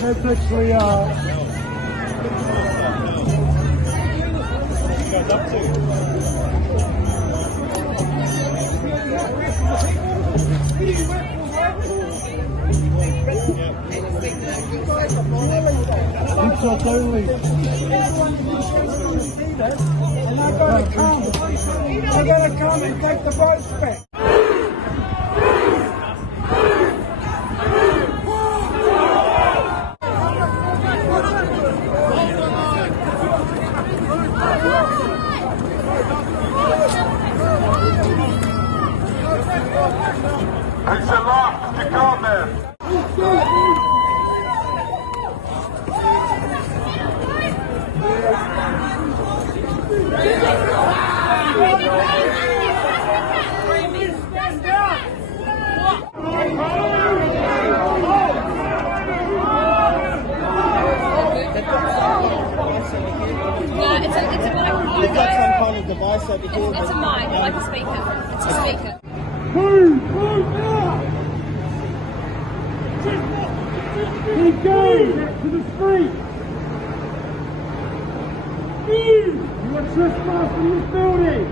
that's actually It's only. And they're going to come and take the boats back. It's a lot to come there. They've got some kind of device over here. It's a mic, like a speaker. It's a speaker. Move now! Keep going to the street! Move! You are trespassing this building!